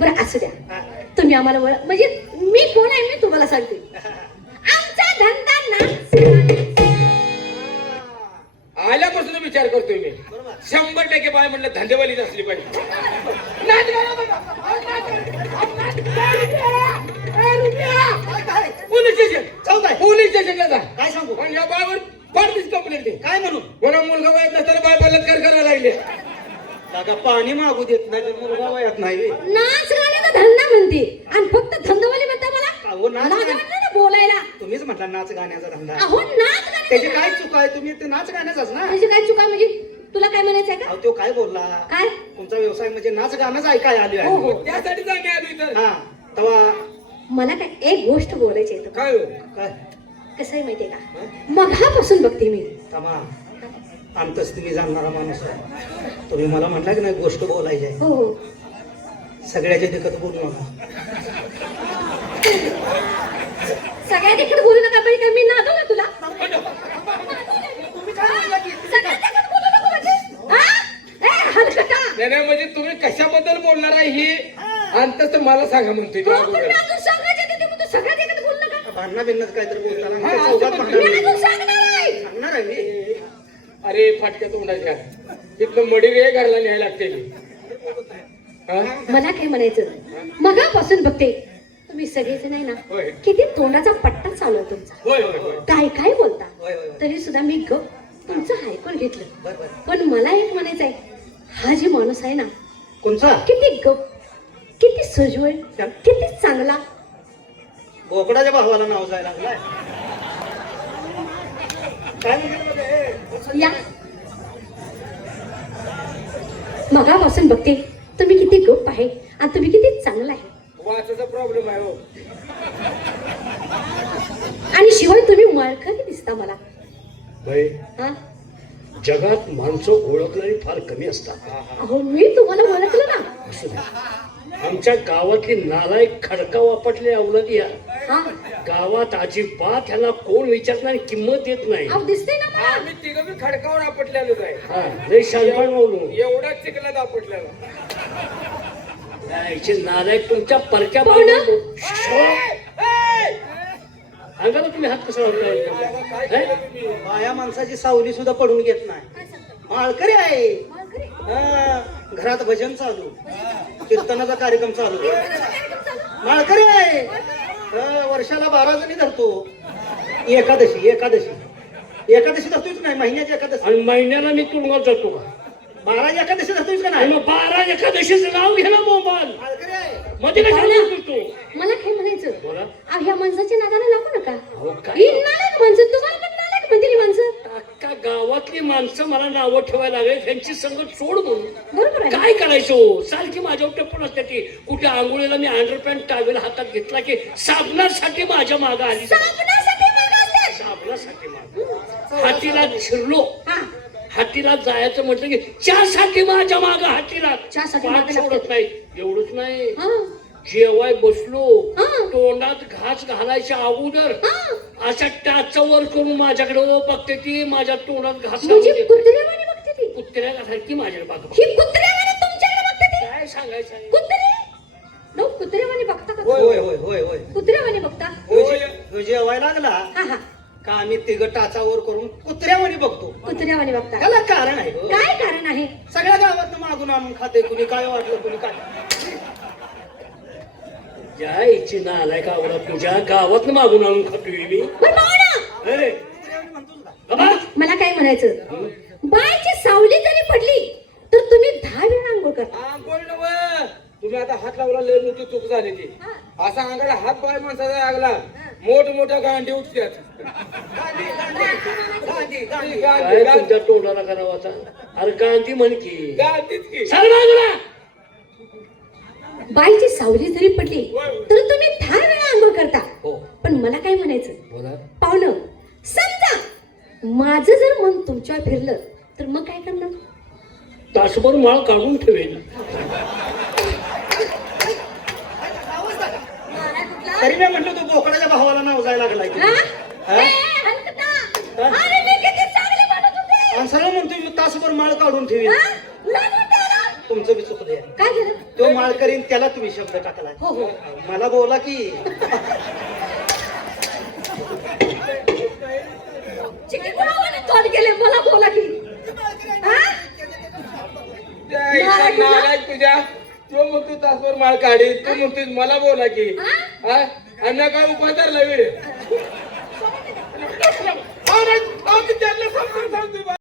बरं असू द्या, तुम्ही आम्हाला म्हणजे मी कोण आहे मी तुम्हाला सांगते. आमचा धंदा नाच. आल्यापासून विचार करतोय मी 100% बाय म्हणलं धंदेवालीच असली पाहिजे. पोलीस स्टेशन पोलीस स्टेशनला जा. काय सांगू पण या बायवर फारतीच कंप्लेंट दे. काय म्हणून कोणा मुलगा वयात नसताना बाय बलात्कार करायला लागले. दादा पाणी मागू देत नाही तर मुलगा वयात नाही. नाच गाण्याचा धंदा म्हणते आणि फक्त धंदावाली म्हणता मला. अहो नाच लागलं ना बोलायला. तुम्हीच म्हटला नाच गाण्याचा धंदा. अहो नाच गाण्याचा त्याची काय चूक आहे? तुम्ही ते नाच गाण्याचाच ना. त्याची काय चुका म्हणजे तुला काय म्हणायचंय का? अहो तो काय बोलला? काय तुमचा व्यवसाय म्हणजे नाच गाणंच ऐकाय आली हो हो आहे. त्यासाठी आम्ही आलो इथं. हा तेव्हा मला काय एक गोष्ट बोलायची आहे. काय हो? काय कसं आहे माहितीये का, मघापासून बघते मी. तमा आमचंच तुम्ही जाणणारा माणूस आहे. तुम्ही मला म्हटला की नाही गोष्ट बोलायची आहे. हो हो सगळ्याच्या देखत बोलू नका. सगळ्या देखत बोलू नका. पण काय मी नादव ना तुला? सगळ्या देखत बोलू नको म्हणजे? हा? ए, हलकटा. नाही म्हणजे तुम्ही कशाबद्दल बोलणार आहे ही अंतच मला सांगा म्हणतोय. हो, पण मी अजून सांगायचं ते मग तू सगळ्या देखत बोलू नका. भांडणा बिन्नच काहीतरी बोलताना हा, आमच्या चौकात असं भांडणं मी होईल. अजून सांगणार आहे. सांगणार आहे मी. अरे फाटक्या तोंडाच्या इथलं मडी रे घरला न्यायला लागते. मला काय म्हणायचं, मगापासून बघते तुम्ही सगळेच नाही ना होय. किती तोंडाचा पट्टा चालू आहे तुमचा. होय होय होय. काय काय बोलता. होय, होय, होय. तरी सुद्धा मी गप तुमचं ऐकून घेतलं. बरं, बरं. पण मला एक म्हणायचं आहे, हा जे माणूस आहे ना कोणचा? किती गप, किती सजवळ, किती चांगला. बोकडाच्या भावाला नाव जायला लागलाय. काय म्हणते? या मगापासून बघते तुम्ही किती गप आहे आणि तुम्ही किती चांगला आहे. वाचाचा प्रॉब्लेम आहे हो. आणि शिवाय तुम्ही माळकरी दिसता मला. बाई, हा जगात माणसं ओळखणारी फार कमी असतात. अहो मी तुम्हाला ओळखलं ना. असू दे. आमच्या गावातली नालायक खडका वापरले अवलती या हा गावात अजिबात ह्याला कोण विचारणार किंमत देत नाही. अहो दिसते ना मला. आम्ही तिघं बी खडकावर आपटलेलोच आहे. हा लय शानपण बोलू. एवढा चिखलात आपटलेला. यायचे नालायक तुमच्या परक्या कोण? अंगाला तुम्ही हात कसा लावताय? काय केलं तुम्ही? बाया माणसाची सावली सुद्धा पडून घेत नाही. माळकरी आहे. माळकरी? हा, घरात भजन चालू, कीर्तनाचा कार्यक्रम चालू. माळकरी आहे. हा, वर्षाला 12 जणी धरतो. एकादशी एकादशी एकादशी धरतोच नाही, महिन्याची एकादशी. आणि महिन्याला मी तुरुंगात जातो का? 12 एकादशी धरतोच का आणि नाही? मग 12 एकादशीचं नाव घे ना मोबाईल माळकरी आहे. मध्ये कशाला बोलतो? मला काय म्हणायचं, बोला. अहो ह्या माणसाच्या नादाला लागू नका. अहो काय ही नालायक माणसं, तुम्हाला पण नालायक म्हणते ही माणसं. अख्खा गावातली माणसं मला नावं ठेवायला लागले, त्यांची संगत सोड म्हणून. बरोबर आहे. काय करायचं हो? सारखी माझ्यावर टप्पण असते ती. कुठे आंघोळीला मी अंडरपॅन्ट टावेल हातात घेतला की साबणासाठी माझ्या मागं आली. साबणासाठी मागं असते. साबणासाठी मागं हातीला शिरलो. हा हातीला जायचं म्हटलं की चहासाठी माझ्या मागं हातीला चहासाठी पाठ मागं सोडत नाही. एवढंच नाही, हा जेवाय बसलो हा. तोंडात घास घालायच्या अगोदर हा. अशा टाचावर करून माझ्याकडे बघते ती. माझ्या तोंडात घास म्हणजे घालून देते. कुत्र्यावाणी बघते ती. कुत्र्या घासायची माझ्या बाग. ही कुत्र्यावाणी तुमच्याकडे बघते ती. काय सांगायचं आहे? कुत्रे लोक कुत्र्यावाणी बघता का? होय होय होय होय होय. कुत्र्यावाणी बघता. ह्यो जेवायला लागला हा हा का आम्ही तिघ टाचावर करून कुत्र्यावानी बघतो. कुत्र्यावाणी बघता. त्याला कारण आहे हो. काय कारण आहे? सगळ्या गावात मागून आणून खाते, कुणी काय वाटलं कुणी काय. ज्या इच्छी ना आलाय का आवडा तुझ्या गावात मागून आणून खातोय मी. बरं भाऊ ना, अरे, कुत्र्यावानी म्हणतोस का? बाबा, मला काय म्हणायचं, बायची सावली जरी पडली तर तुम्ही 10 वेळा आंघोळ करता. आंघोळ नव्ह. तुम्ही आता हात लावला लय मोठी चूक झाली ती. असा अंगाला हात बाय माणसाचा लागला मोठमोठ्या गांडी उठतात. गांधी, गांधी. काय तुमच्या तोंडाला करावाचा? अरे गांधी म्हण की. गांधीच की. चल बाजूला. बाईची सावली जरी पडली तर तुम्ही 10 वेळा आंघोळ करता. हो पण मला काय म्हणायचं, बोला. पाहुणं, समजा माझं जर मन तुमच्यावर फिरलं तर मग काय करणार? तासभर माळ काढून ठेवेल. तरी मी म्हटलं तू बोकडाच्या भावाला नाव जायला लागलाय की. हा? हा? ए, हलकटा. अरे मी किती चांगले म्हणत होते. आणि सरळ म्हणतो मी तासभर माळ काढून ठेवी. हा? लाज वाटते मला. तुमचं बी चुकलंय. काय झालं? तो माळकरीन त्याला तुम्ही शब्द टाकला हो हो मला बोला की चिकी कुणावर तोंड केले मला बोला की हा? त्या इथं नालायक तुझ्या तो म्हणतो तासभर माळ काढी तू म्हणतोय मला बोला की हा? अन्न काय उपाय धरला वेळ